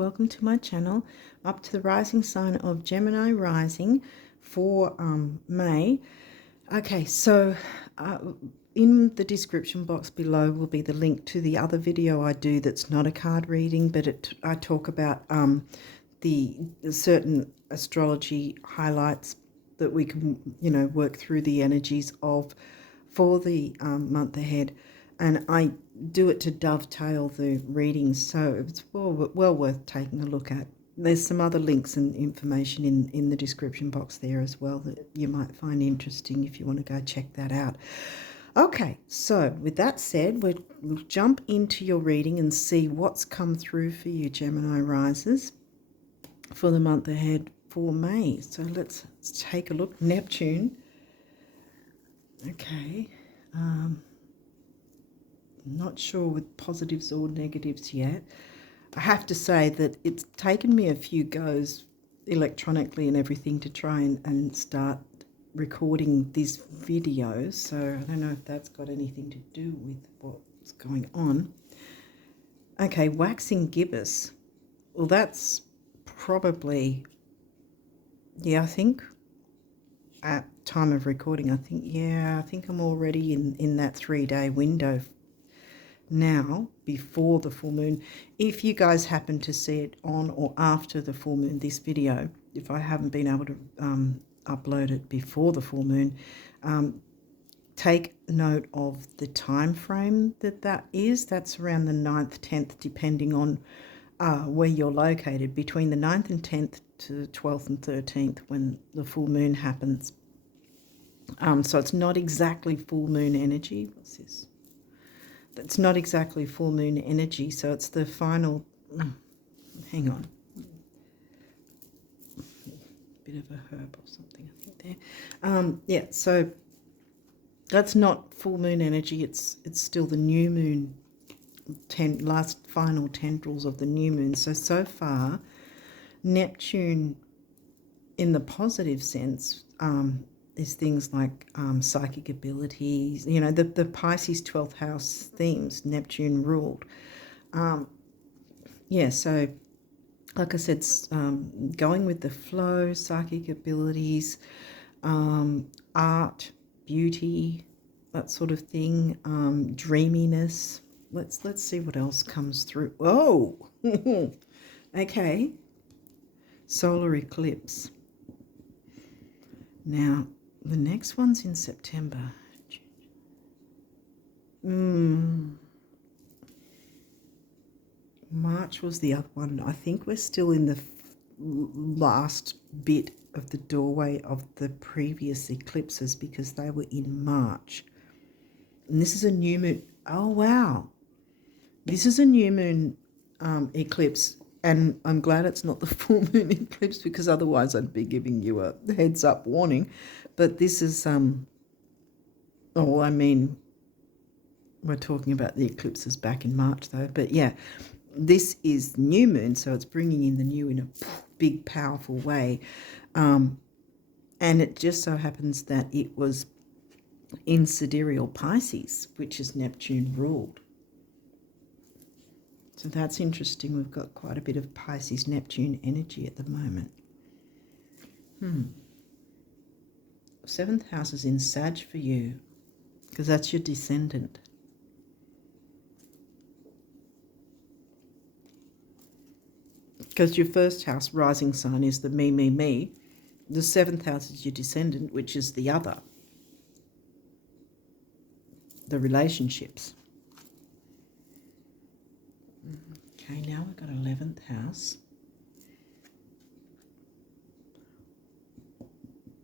welcome to my channel. Up to the rising sign of Gemini rising for May. Okay, so in the description box below will be the link to the other video I do that's not a card reading, but I talk about the certain astrology highlights that we can, work through the energies of for the month ahead. And I do it to dovetail the readings, so it's well worth taking a look at. There's some other links and information in the description box there as well that you might find interesting if you want to go check that out. Okay, so with that said, we'll jump into your reading and see what's come through for you, Gemini risers, for the month ahead for May. So let's take a look. Neptune. Okay. Not sure with positives or negatives yet. I have to say that it's taken me a few goes electronically and everything to try and start recording this video, so I don't know if that's got anything to do with what's going on. Okay, waxing gibbous. Well, that's probably, I think at time of recording, I think I'm already in that 3-day window now before the full moon. If you guys happen to see it on or after the full moon, this video, if I haven't been able to upload it before the full moon, take note of the time frame that is. That's around the 9th, 10th, depending on where you're located, between the 9th and 10th to the 12th and 13th when the full moon happens. So it's not exactly full moon energy. What's this? It's not exactly full moon energy, so it's the final, hang on, bit of a herb or something I think there. Yeah, so that's not full moon energy, it's still the new moon, last final tendrils of the new moon. So far, Neptune in the positive sense is things like psychic abilities, the Pisces 12th house themes, Neptune ruled. So like I said, going with the flow, psychic abilities, art, beauty, that sort of thing, dreaminess. Let's see what else comes through. Oh, okay, solar eclipse. Now, the next one's in September. March was the other one. I think we're still in the last bit of the doorway of the previous eclipses because they were in March. And this is a new moon. Oh, wow. This is a new moon eclipse. And I'm glad it's not the full moon eclipse, because otherwise I'd be giving you a heads up warning. But this is, we're talking about the eclipses back in March though. But yeah, this is new moon, so it's bringing in the new in a big, powerful way. And it just so happens that it was in sidereal Pisces, which is Neptune ruled. So that's interesting. We've got quite a bit of Pisces Neptune energy at the moment. 7th house is in Sag for you, because that's your descendant. Because your 1st house rising sign is the me. The 7th house is your descendant, which is the other, the relationships. Okay, now we've got 11th house.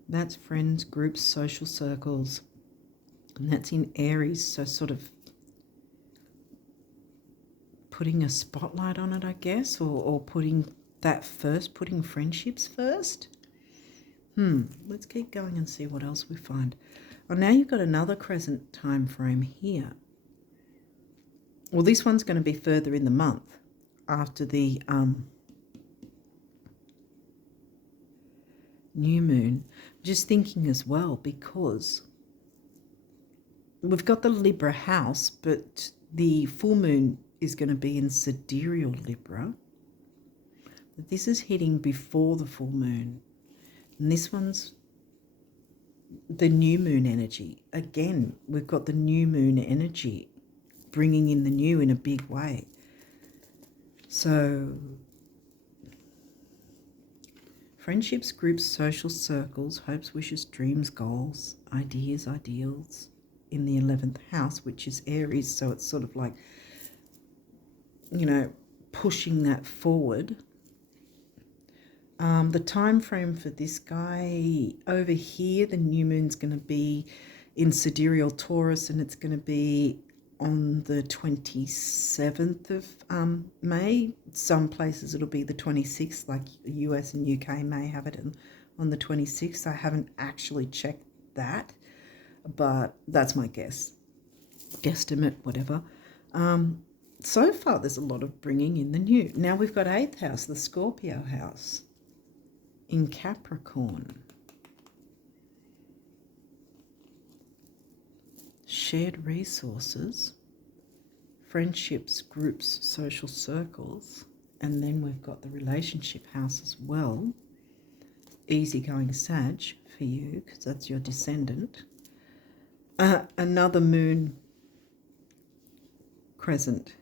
That's friends, groups, social circles. And that's in Aries, so sort of putting a spotlight on it, I guess, or putting that first, putting friendships first. Let's keep going and see what else we find. Well, now you've got another crescent time frame here. Well, this one's going to be further in the month after the new moon. Just thinking as well, because we've got the Libra house, but the full moon is going to be in sidereal Libra. This is hitting before the full moon. And this one's the new moon energy. Again, we've got the new moon energy bringing in the new in a big way. So friendships, groups, social circles, hopes, wishes, dreams, goals, ideas, ideals in the 11th house, which is Aries. So it's sort of like, you know, pushing that forward. The time frame for this guy over here, the new moon's going to be in Sidereal Taurus, and it's going to be on the 27th of May. Some places it'll be the 26th, like US and UK may have it on the 26th. I haven't actually checked that, but that's my guesstimate, whatever. So far there's a lot of bringing in the new. Now we've got 8th house, the Scorpio house in Capricorn. Shared resources, friendships, groups, social circles, and then we've got the relationship house as well. Easygoing Sag for you, because that's your descendant. Another moon crescent.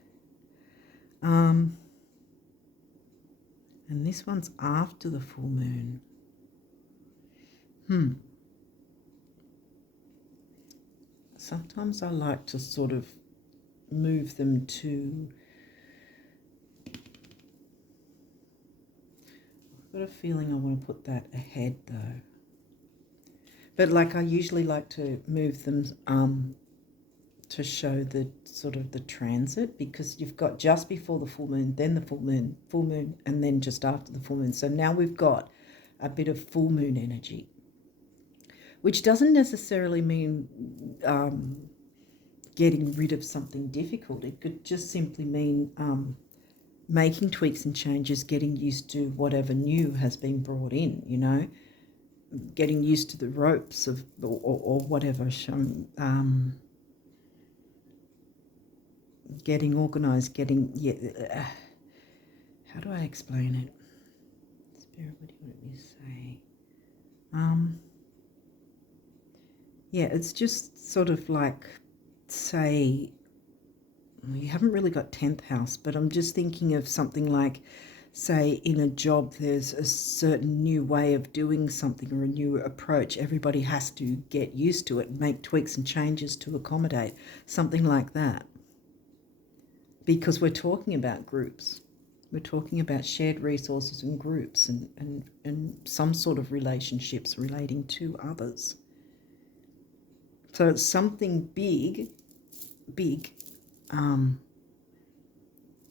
And this one's after the full moon. Sometimes I like to sort of move them to... I've got a feeling I want to put that ahead though. But like I usually like to move them to show the sort of the transit, because you've got just before the full moon, then the full moon, and then just after the full moon. So now we've got a bit of full moon energy, which doesn't necessarily mean getting rid of something difficult. It could just simply mean making tweaks and changes, getting used to whatever new has been brought in, you know, getting used to the ropes of or whatever, getting organised, how do I explain it? Spirit, what do you want me to say? Yeah, it's just sort of like, say, you haven't really got 10th house, but I'm just thinking of something like, say, in a job, there's a certain new way of doing something or a new approach. Everybody has to get used to it, make tweaks and changes to accommodate, something like that. Because we're talking about groups. We're talking about shared resources and groups and some sort of relationships relating to others. So it's something big, you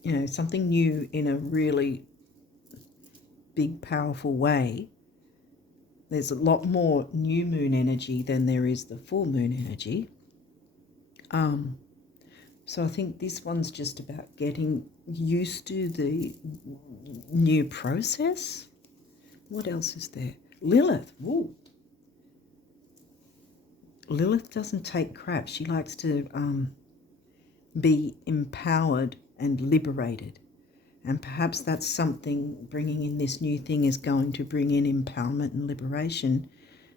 know, something new in a really big, powerful way. There's a lot more new moon energy than there is the full moon energy. So I think this one's just about getting used to the new process. What else is there? Lilith. Woo. Lilith doesn't take crap. She likes to be empowered and liberated. And perhaps that's something bringing in this new thing is going to bring in empowerment and liberation,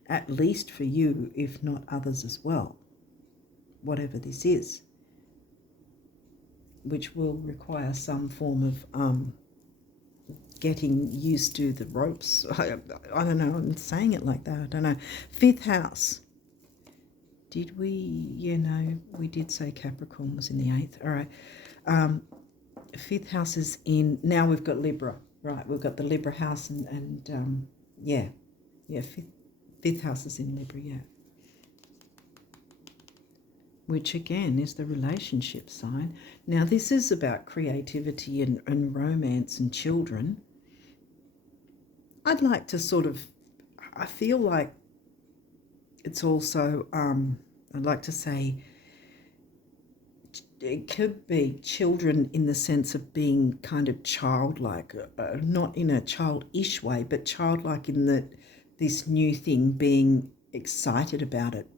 at least for you, if not others as well, whatever this is, which will require some form of getting used to the ropes. I don't know, I'm saying it like that, I don't know. 5th house. Did we? Yeah, no, we did say Capricorn was in the 8th. All right. 5th house is in, now we've got Libra, right? We've got the Libra house and yeah, 5th house is in Libra, yeah. Which again is the relationship sign. Now this is about creativity and romance and children. I'd like to sort of, I feel like it's also, I'd like to say, it could be children in the sense of being kind of childlike, not in a childish way, but childlike in that this new thing, being excited about it,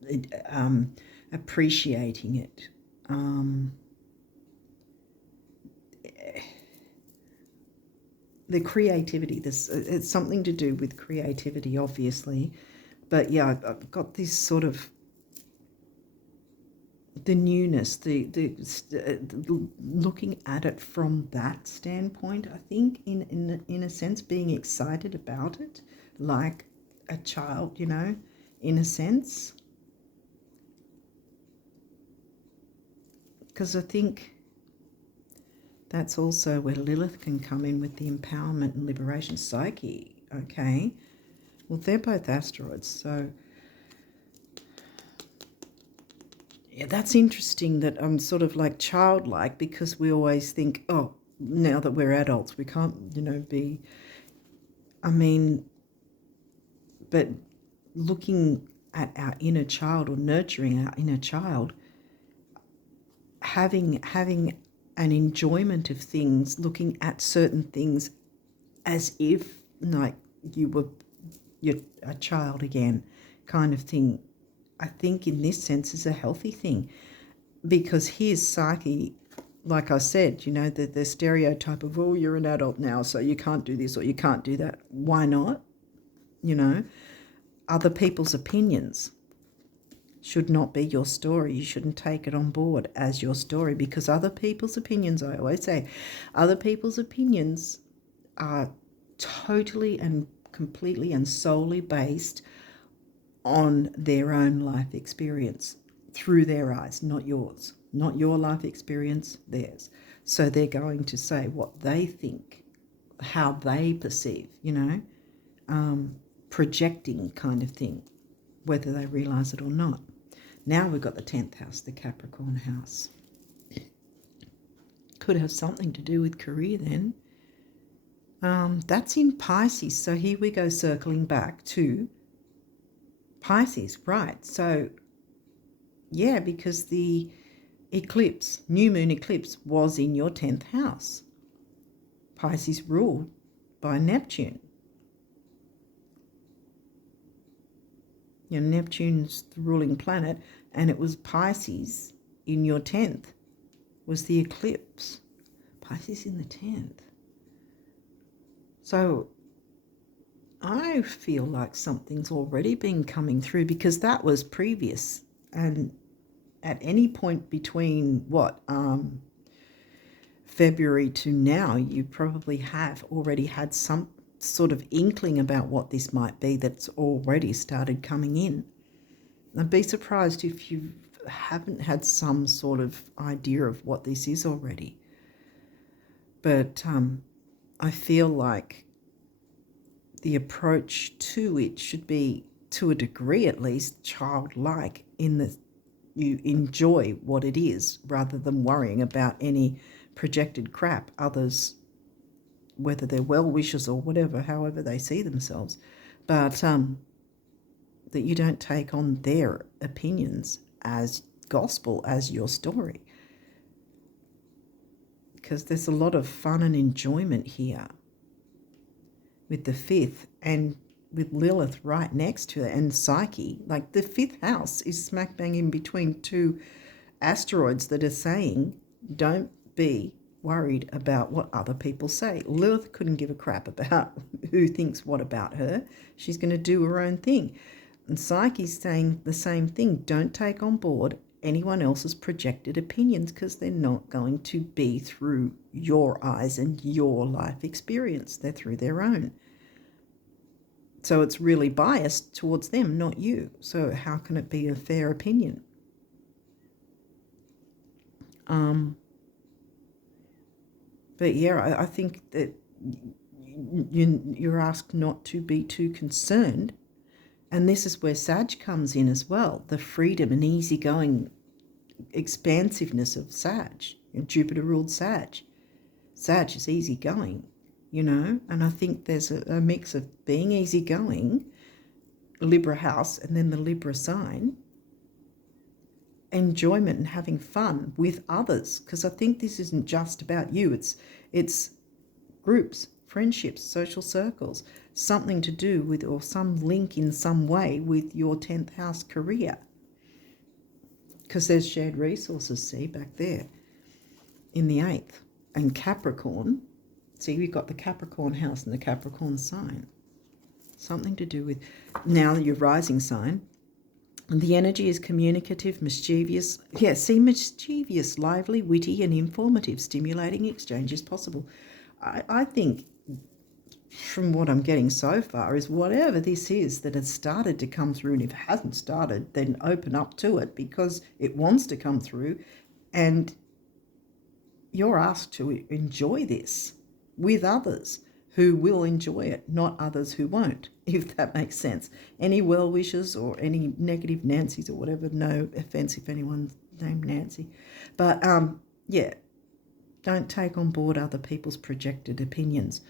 appreciating it. the creativity. It's something to do with creativity, obviously. But yeah, I've got this sort of the newness, the looking at it from that standpoint. I think in a sense, being excited about it, like a child, you know, in a sense. Because I think that's also where Lilith can come in with the empowerment and liberation psyche. Okay, well, they're both asteroids, so yeah, that's interesting that I'm sort of like childlike, because we always think, oh, now that we're adults, we can't, you know, be, I mean, but looking at our inner child or nurturing our inner child, having an enjoyment of things, looking at certain things as if like you're a child again, kind of thing, I think in this sense is a healthy thing, because his psyche, like I said, you know, the stereotype of, oh, you're an adult now, so you can't do this or you can't do that. Why not? You know, other people's opinions should not be your story. You shouldn't take it on board as your story, because other people's opinions, I always say, other people's opinions are totally and completely and solely based on their own life experience through their eyes, not yours. Not your life experience, theirs. So they're going to say what they think, how they perceive, you know, projecting kind of thing, whether they realise it or not. Now we've got the 10th house, the Capricorn house. Could have something to do with career then. That's in Pisces. So here we go, circling back to Pisces, right? So, yeah, because the eclipse, new moon eclipse, was in your 10th house. Pisces ruled by Neptune. You know, Neptune's the ruling planet, and it was Pisces in your 10th, was the eclipse. Pisces in the 10th. So I feel like something's already been coming through, because that was previous, and at any point between February to now, you probably have already had some sort of inkling about what this might be that's already started coming in. I'd be surprised if you haven't had some sort of idea of what this is already. But I feel like the approach to it should be, to a degree at least, childlike, in that you enjoy what it is rather than worrying about any projected crap others, whether they're well-wishers or whatever, however they see themselves, but that you don't take on their opinions as gospel, as your story, because there's a lot of fun and enjoyment here with the 5th, and with Lilith right next to it, and Psyche. Like, the 5th house is smack bang in between two asteroids that are saying, don't be worried about what other people say. Lilith couldn't give a crap about who thinks what about her. She's going to do her own thing. And Psyche's saying the same thing. Don't take on board anyone else's projected opinions, because they're not going to be through your eyes and your life experience. They're through their own. So it's really biased towards them, not you. So how can it be a fair opinion? But yeah, I think that you're asked not to be too concerned. And this is where Sag comes in as well, the freedom and easygoing expansiveness of Sag. Jupiter ruled Sag. Sag is easygoing, you know, and I think there's a mix of being easygoing, Libra house, and then the Libra sign, enjoyment and having fun with others, because I think this isn't just about you. It's groups, friendships, social circles, something to do with, or some link in some way with your 10th house career, because there's shared resources, see, back there in the 8th. And Capricorn See, we've got the Capricorn house and the Capricorn sign. Something to do with now your rising sign. And the energy is communicative, mischievous. Yeah, see, mischievous, lively, witty, and informative, stimulating exchange is possible. I think from what I'm getting so far is whatever this is that has started to come through, and if it hasn't started, then open up to it because it wants to come through, and you're asked to enjoy this with others who will enjoy it, not others who won't, if that makes sense. Any well wishers or any negative Nancys or whatever, no offense if anyone's named Nancy. But yeah, don't take on board other people's projected opinions,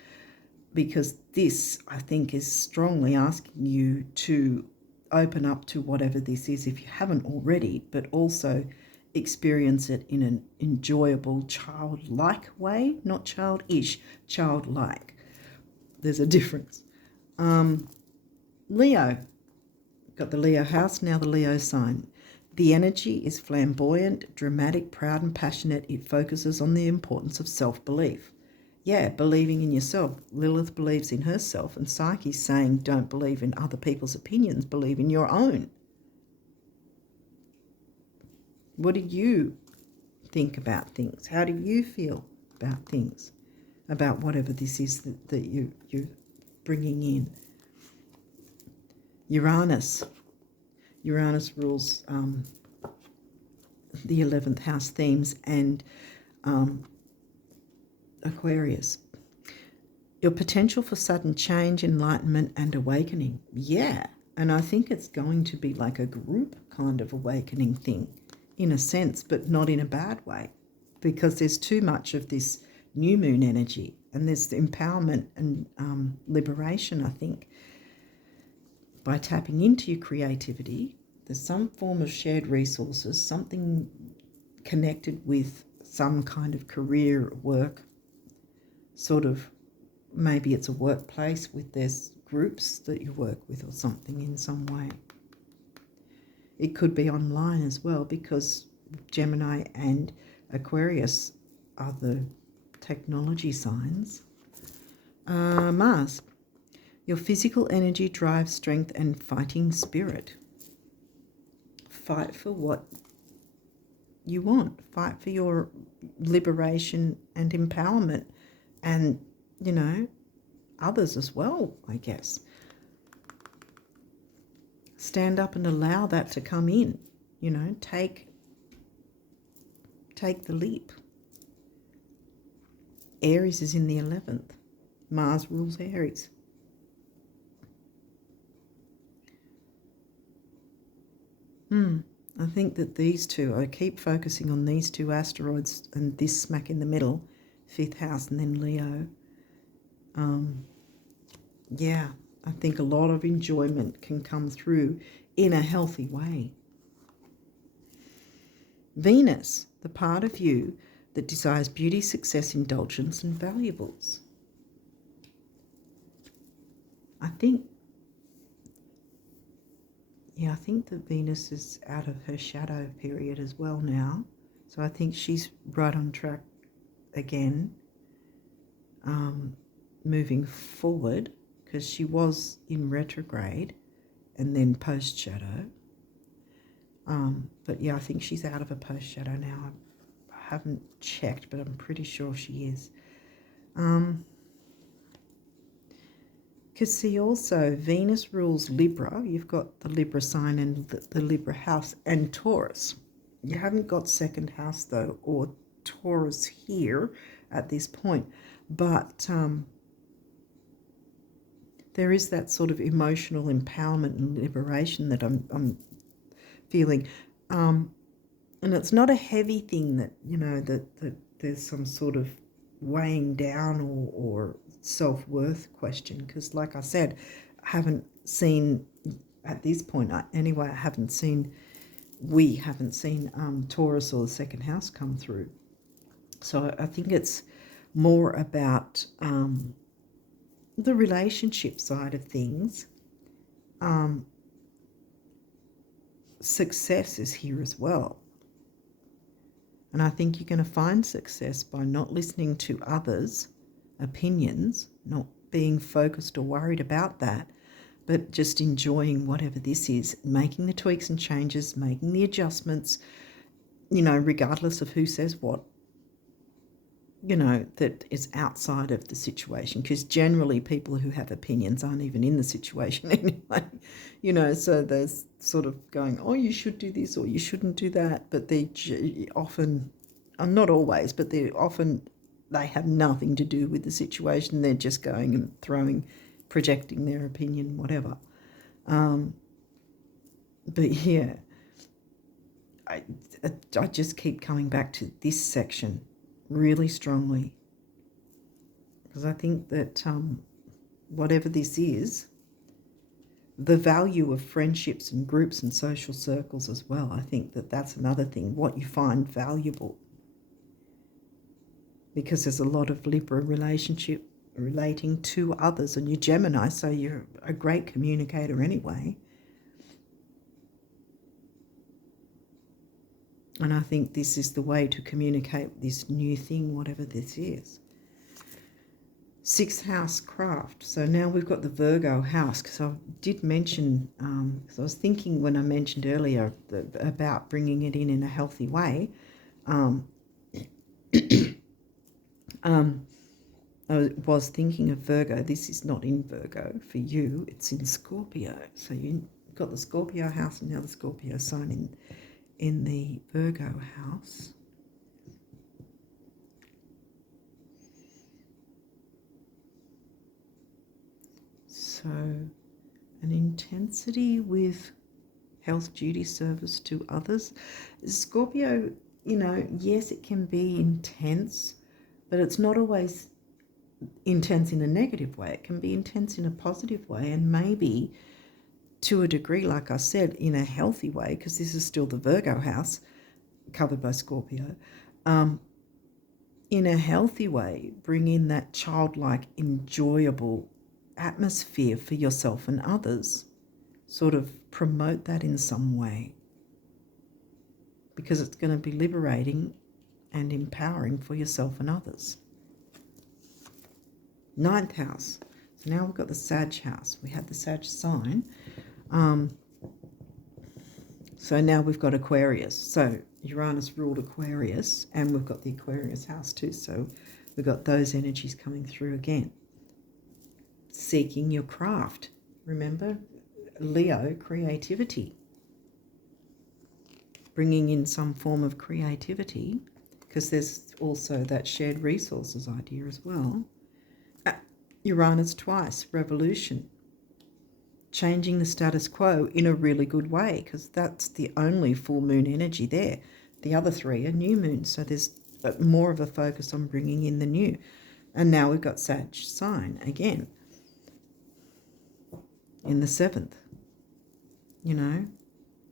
because this, I think, is strongly asking you to open up to whatever this is if you haven't already, but also experience it in an enjoyable, childlike way, not childish, childlike. There's a difference. Leo, got the Leo house, now the Leo sign. The energy is flamboyant, dramatic, proud and passionate. It focuses on the importance of self-belief. Yeah, believing in yourself. Lilith believes in herself, and Psyche's saying don't believe in other people's opinions, believe in your own. What do you think about things? How do you feel about things? About whatever this is that you're bringing in. Uranus. Uranus rules the 11th house themes and Aquarius. Your potential for sudden change, enlightenment and awakening. Yeah, and I think it's going to be like a group kind of awakening thing in a sense, but not in a bad way, because there's too much of this new moon energy, and there's the empowerment and liberation, I think, by tapping into your creativity. There's some form of shared resources, something connected with some kind of career, work, sort of, maybe it's a workplace with there's groups that you work with or something in some way. It could be online as well, because Gemini and Aquarius are the technology signs. Mars. Your physical energy drives strength and fighting spirit. Fight for what you want. Fight for your liberation and empowerment, and, you know, others as well, I guess. Stand up and allow that to come in, you know, take the leap. Aries is in the 11th. Mars rules Aries. I think that these two, I keep focusing on these two asteroids and this smack in the middle, 5th house and then Leo. Yeah, I think a lot of enjoyment can come through in a healthy way. Venus, the part of you that desires beauty, success, indulgence, and valuables. I think that Venus is out of her shadow period as well now. So I think she's right on track again, moving forward, because she was in retrograde and then post-shadow. But yeah, I think she's out of a post-shadow now. I haven't checked, but I'm pretty sure she is. Because see, also Venus rules Libra. You've got the Libra sign and the Libra house and Taurus. You haven't got second house though, or Taurus here at this point, but there is that sort of emotional empowerment and liberation that I'm feeling, and it's not a heavy thing that, you know, that there's some sort of weighing down or self-worth question, because like I said, I haven't seen at this point anyway, we haven't seen Taurus or the second house come through. So I think it's more about the relationship side of things. Success is here as well. And I think you're going to find success by not listening to others opinions, not being focused or worried about that, but just enjoying whatever this is, making the tweaks and changes, making the adjustments, regardless of who says what, that is outside of the situation, because generally people who have opinions aren't even in the situation anyway, so they're sort of going, oh, you should do this or you shouldn't do that, but they often, not always, but they have nothing to do with the situation. They're just going and projecting their opinion, whatever. But yeah, I just keep coming back to this section really strongly, because I think that whatever this is, the value of friendships and groups and social circles as well, I think that that's another thing, what you find valuable, because there's a lot of Libra relationship relating to others, and you're Gemini, so you're a great communicator anyway. And I think this is the way to communicate this new thing, whatever this is. 6th house craft. So now we've got the Virgo house, because I did mention, because I was thinking when I mentioned earlier about bringing it in a healthy way. I was thinking of Virgo. This is not in Virgo for you. It's in Scorpio. So you've got the Scorpio house and now the Scorpio sign in the Virgo house. So an intensity with health, duty, service to others. Scorpio, yes, it can be intense, but it's not always intense in a negative way. It can be intense in a positive way, and maybe to a degree, like I said, in a healthy way, because this is still the Virgo house covered by Scorpio. In a healthy way, bring in that childlike, enjoyable atmosphere for yourself and others. Sort of promote that in some way, because it's going to be liberating and empowering for yourself and others. 9th house. So now we've got the Sag house. We had the Sag sign. So now we've got Aquarius. So Uranus ruled Aquarius, and we've got the Aquarius house too. So we've got those energies coming through again. Seeking your craft. Remember, Leo, creativity. Bringing in some form of creativity, because there's also that shared resources idea as well. Uranus twice, revolution. Changing the status quo in a really good way, because that's the only full moon energy there. The other 3 are new moons, so there's more of a focus on bringing in the new. And now we've got Sag sign again in the 7th.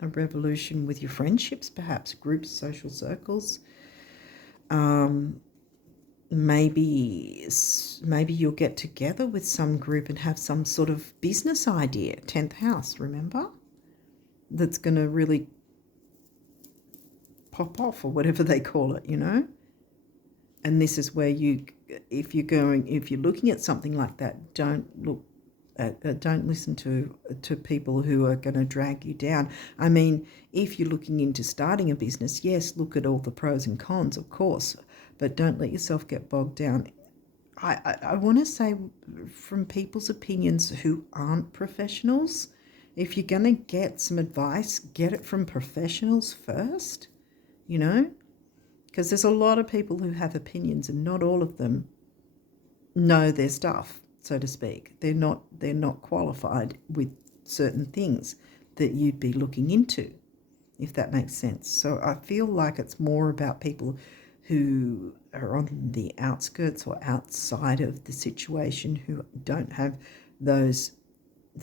A revolution with your friendships, perhaps groups, social circles. Maybe you'll get together with some group and have some sort of business idea. 10th house, remember? That's going to really pop off, or whatever they call it, And this is where if you're looking at something like that, don't listen to people who are going to drag you down. I mean, if you're looking into starting a business, yes, look at all the pros and cons, of course, but don't let yourself get bogged down. I want to say, from people's opinions who aren't professionals, if you're going to get some advice, get it from professionals first, because there's a lot of people who have opinions, and not all of them know their stuff, so to speak. They're not qualified with certain things that you'd be looking into, if that makes sense. So I feel like it's more about people who are on the outskirts or outside of the situation, who don't have the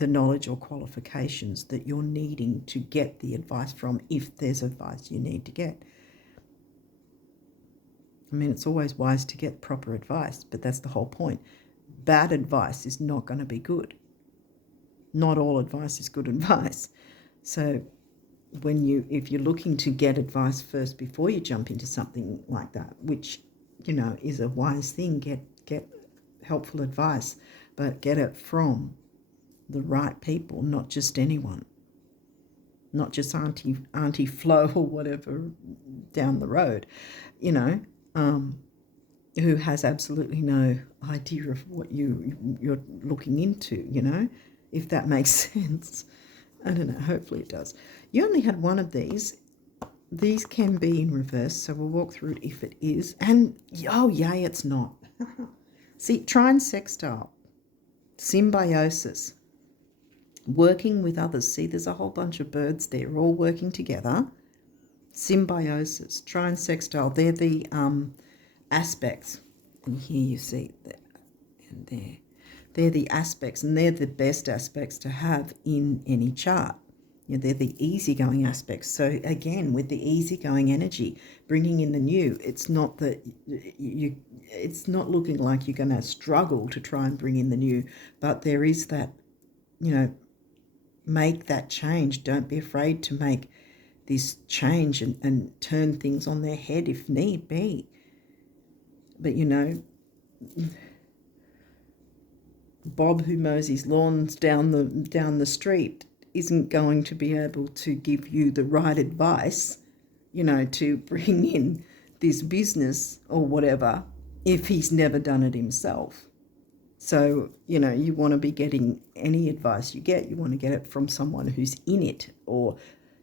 knowledge or qualifications that you're needing to get the advice from, if there's advice you need to get. I mean, it's always wise to get proper advice, but that's the whole point. Bad advice is not going to be good. Not all advice is good advice. So if you're looking to get advice first before you jump into something like that, which, is a wise thing, get helpful advice, but get it from the right people, not just anyone, not just Auntie Flo or whatever down the road, you know, who has absolutely no idea of what you're looking into, you know, if that makes sense. I don't know, hopefully it does. You only had one of these. These can be in reverse, so we'll walk through it if it is. And, oh, yay, it's not. See, trine sextile, symbiosis, working with others. See, there's a whole bunch of birds there all working together. Symbiosis, trine sextile, they're the aspects. And here you see that, and there. They're the aspects, and they're the best aspects to have in any chart. You know, they're the easygoing aspects. So again, with the easygoing energy, bringing in the new, it's not that it's not looking like you're going to struggle to try and bring in the new, but there is that, you know, make that change. Don't be afraid to make this change and turn things on their head if need be. But, you know, Bob who mows his lawns down the street isn't going to be able to give you the right advice, you know, to bring in this business or whatever if he's never done it himself. So, you know, you want to be getting any advice you get, you want to get it from someone who's in it or,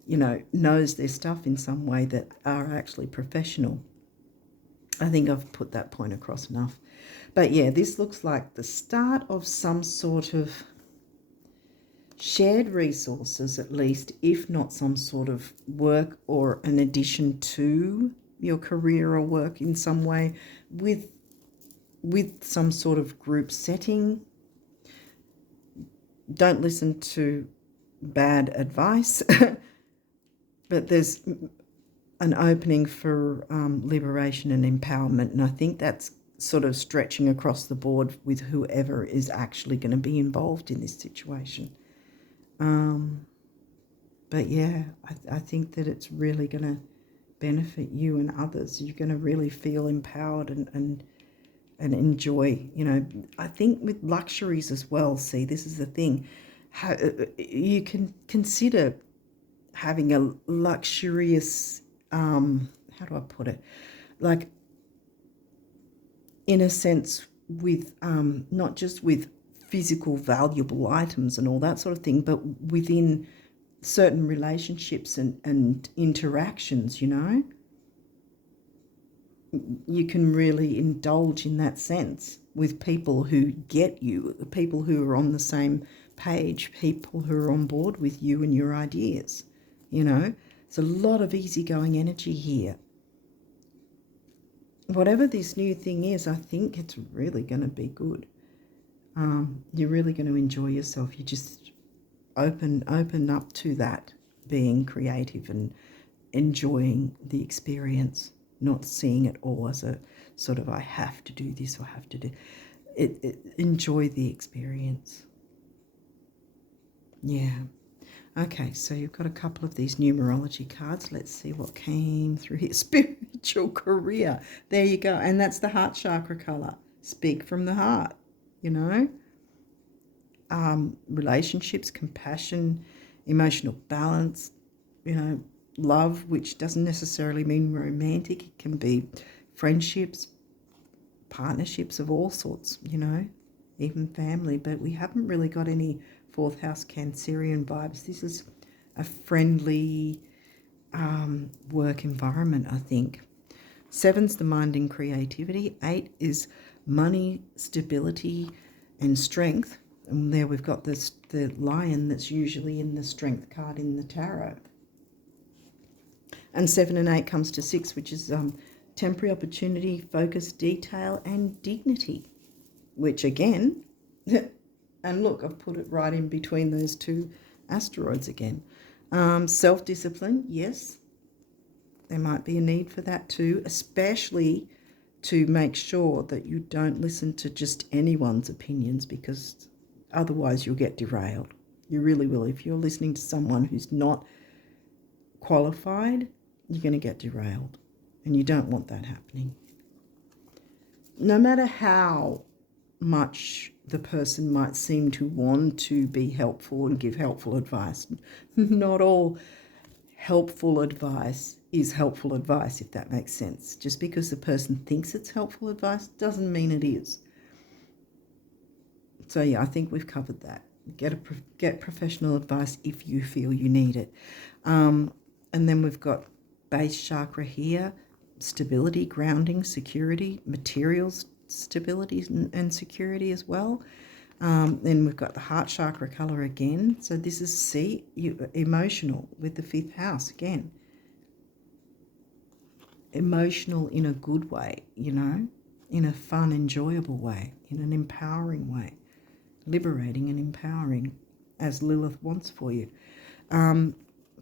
you know, knows their stuff in some way that are actually professional. I think I've put that point across enough. But yeah, this looks like the start of some sort of shared resources, at least, if not some sort of work or an addition to your career or work in some way with some sort of group setting. Don't listen to bad advice, but there's an opening for liberation and empowerment, and I think that's sort of stretching across the board with whoever is actually going to be involved in this situation. But yeah, I think that it's really going to benefit you and others. You're going to really feel empowered and enjoy, you know. I think with luxuries as well, see, this is the thing. How, you can consider having a luxurious, how do I put it? Like, in a sense, with not just with physical valuable items and all that sort of thing, but within certain relationships and interactions, you know. You can really indulge in that sense with people who get you, people who are on the same page, people who are on board with you and your ideas, you know. It's a lot of easygoing energy here. Whatever this new thing is, I think it's really going to be good. You're really going to enjoy yourself. You just open up to that, being creative and enjoying the experience, not seeing it all as a sort of I have to do this or have to do it. Enjoy the experience. Yeah. Okay, so you've got a couple of these numerology cards. Let's see what came through here. Spiritual career. There you go. And that's the heart chakra colour. Speak from the heart, you know. Relationships, compassion, emotional balance, you know, love, which doesn't necessarily mean romantic. It can be friendships, partnerships of all sorts, you know, even family. But we haven't really got any fourth house Cancerian vibes. This is a friendly work environment, I think. 7's the mind and creativity. 8 is money, stability and strength. And there we've got the lion that's usually in the strength card in the tarot. And 7 and 8 comes to 6, which is temporary opportunity, focus, detail and dignity, which again, and look, I've put it right in between those two asteroids again. Self-discipline, yes, there might be a need for that too, especially to make sure that you don't listen to just anyone's opinions, because otherwise you'll get derailed. You really will. If you're listening to someone who's not qualified, you're going to get derailed, and you don't want that happening. No matter how much the person might seem to want to be helpful and give helpful advice. Not all helpful advice is helpful advice, if that makes sense. Just because the person thinks it's helpful advice doesn't mean it is. So yeah, I think we've covered that. Get professional advice if you feel you need it. And then we've got base chakra here, stability, grounding, security, materials, stability and security as well. Then we've got the heart chakra color again. So this is emotional with the 5th house again. Emotional in a good way, in a fun, enjoyable way, in an empowering way. Liberating and empowering, as Lilith wants for you.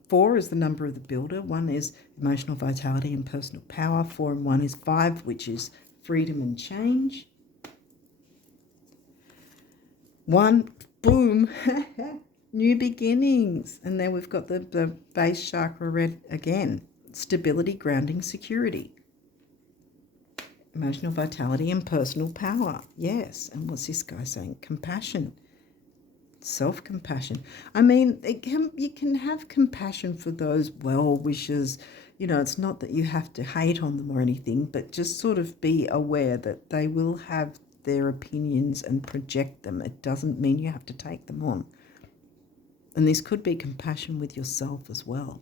4 is the number of the builder. 1 is emotional vitality and personal power. 4 and 1 is 5, which is freedom and change. 1, boom, new beginnings. And then we've got the base chakra red again. Stability, grounding, security. Emotional vitality and personal power. Yes. And what's this guy saying? Compassion. Self-compassion. I mean, you can have compassion for those well-wishers. It's not that you have to hate on them or anything, but just sort of be aware that they will have their opinions and project them. It doesn't mean you have to take them on. And this could be compassion with yourself as well.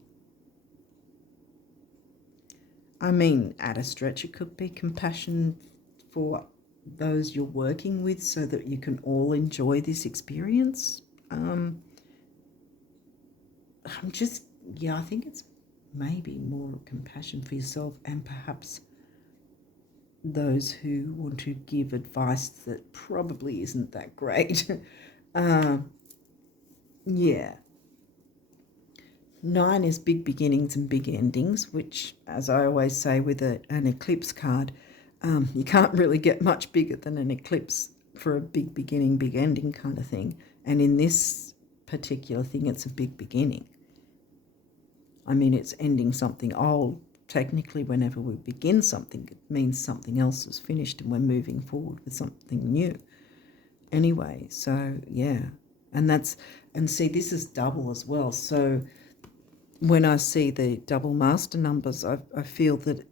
I mean, at a stretch, it could be compassion for those you're working with so that you can all enjoy this experience. I think it's maybe more compassion for yourself and perhaps those who want to give advice that probably isn't that great. Yeah. 9 is big beginnings and big endings, which, as I always say with an eclipse card, you can't really get much bigger than an eclipse for a big beginning, big ending kind of thing. And in this particular thing, it's a big beginning. I mean, it's ending something old. Technically, whenever we begin something, it means something else is finished and we're moving forward with something new. Anyway, so yeah. And see, this is double as well. So when I see the double master numbers, I feel that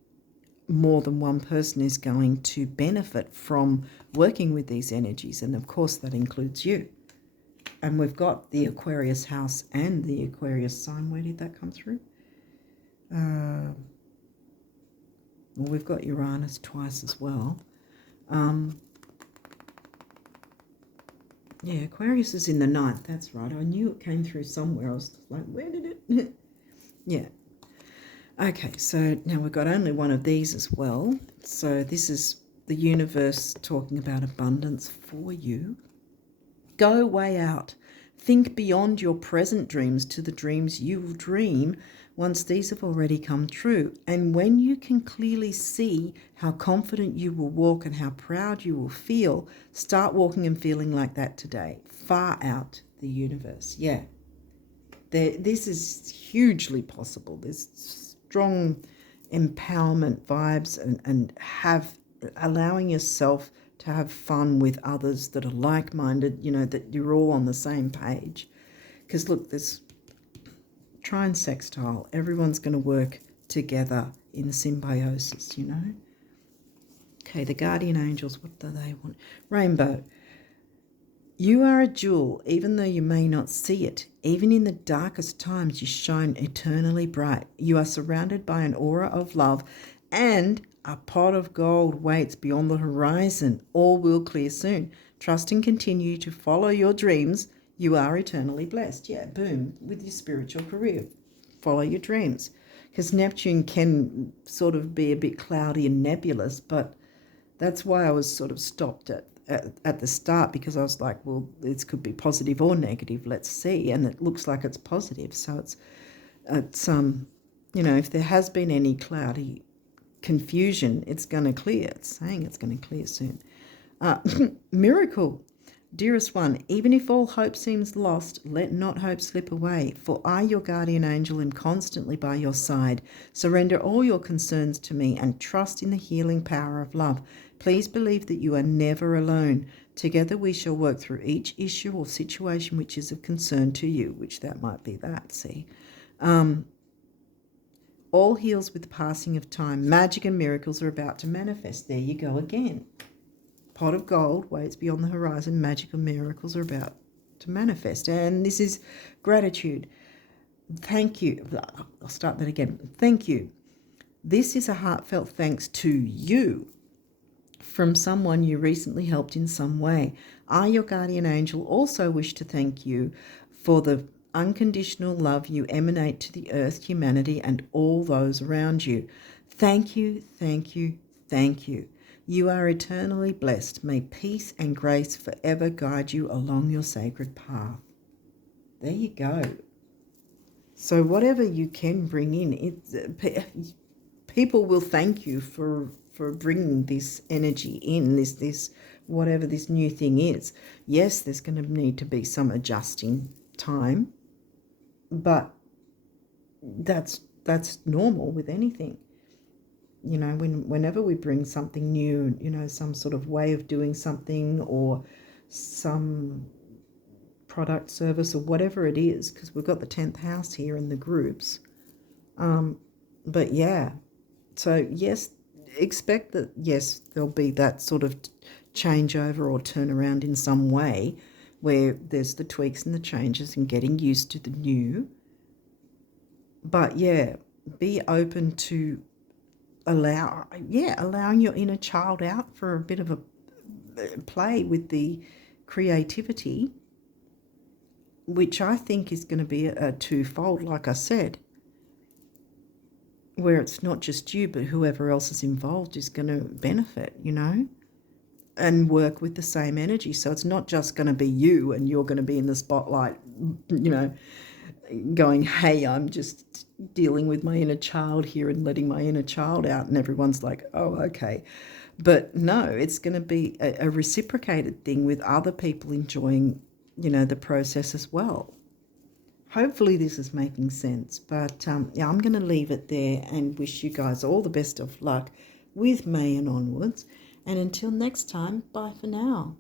more than one person is going to benefit from working with these energies. And of course, that includes you. And we've got the Aquarius house and the Aquarius sign. Where did that come through? Well, we've got Uranus twice as well. Yeah, Aquarius is in the 9th. That's right. I knew it came through somewhere. I was like, where did it? Yeah. Okay, so now we've got only one of these as well. So this is the universe talking about abundance for you. Go way out. Think beyond your present dreams to the dreams you will dream once these have already come true. And when you can clearly see how confident you will walk and how proud you will feel, start walking and feeling like that today. Far out the universe. Yeah. This is hugely possible. There's strong empowerment vibes and allowing yourself to have fun with others that are like-minded, that you're all on the same page. Because look, there's trine sextile. Everyone's going to work together in symbiosis, Okay, the guardian angels, what do they want? Rainbow. You are a jewel, even though you may not see it. Even in the darkest times, you shine eternally bright. You are surrounded by an aura of love, and a pot of gold waits beyond the horizon. All will clear soon. Trust and continue to follow your dreams. You are eternally blessed. Yeah, boom, with your spiritual career. Follow your dreams. Because Neptune can sort of be a bit cloudy and nebulous, but that's why I was sort of stopped at the start, because I was like, well, this could be positive or negative. Let's see. And it looks like it's positive. So it's if there has been any cloudy confusion, it's going to clear. It's saying it's going to clear soon. Miracle. Dearest one, even if all hope seems lost, let not hope slip away, for I, your guardian angel, am constantly by your side. Surrender all your concerns to me and trust in the healing power of love. Please believe that you are never alone. Together we shall work through each issue or situation which is of concern to you, which that might be that, see. All heals with the passing of time. Magic and miracles are about to manifest. There you go again. Pot of gold waits beyond the horizon. Magic and miracles are about to manifest. And this is gratitude. Thank you. I'll start that again. Thank you. This is a heartfelt thanks to you from someone you recently helped in some way. I, your guardian angel, also wish to thank you for the unconditional love you emanate to the earth, humanity, and all those around you. Thank you, thank you, thank you. You are eternally blessed. May peace and grace forever guide you along your sacred path. There you go. So whatever you can bring in, people will thank you for bringing this energy in, this whatever this new thing is. Yes, there's going to need to be some adjusting time, but that's normal with anything. You know, whenever we bring something new, you know, some sort of way of doing something or some product, service, or whatever it is, because we've got the 10th house here in the groups. But yeah, so yes, expect that, yes, there'll be that sort of changeover or turnaround in some way where there's the tweaks and the changes and getting used to the new. But yeah, be open to allowing your inner child out for a bit of a play with the creativity, which I think is going to be a twofold, like I said, where it's not just you, but whoever else is involved is going to benefit, you know, and work with the same energy. So it's not just going to be you and you're going to be in the spotlight, you know, going, hey, I'm just dealing with my inner child here and letting my inner child out, and everyone's like, oh, okay. But no, it's going to be a reciprocated thing with other people enjoying, you know, the process as well. Hopefully this is making sense, but yeah, I'm going to leave it there and wish you guys all the best of luck with May and onwards. And until next time, bye for now.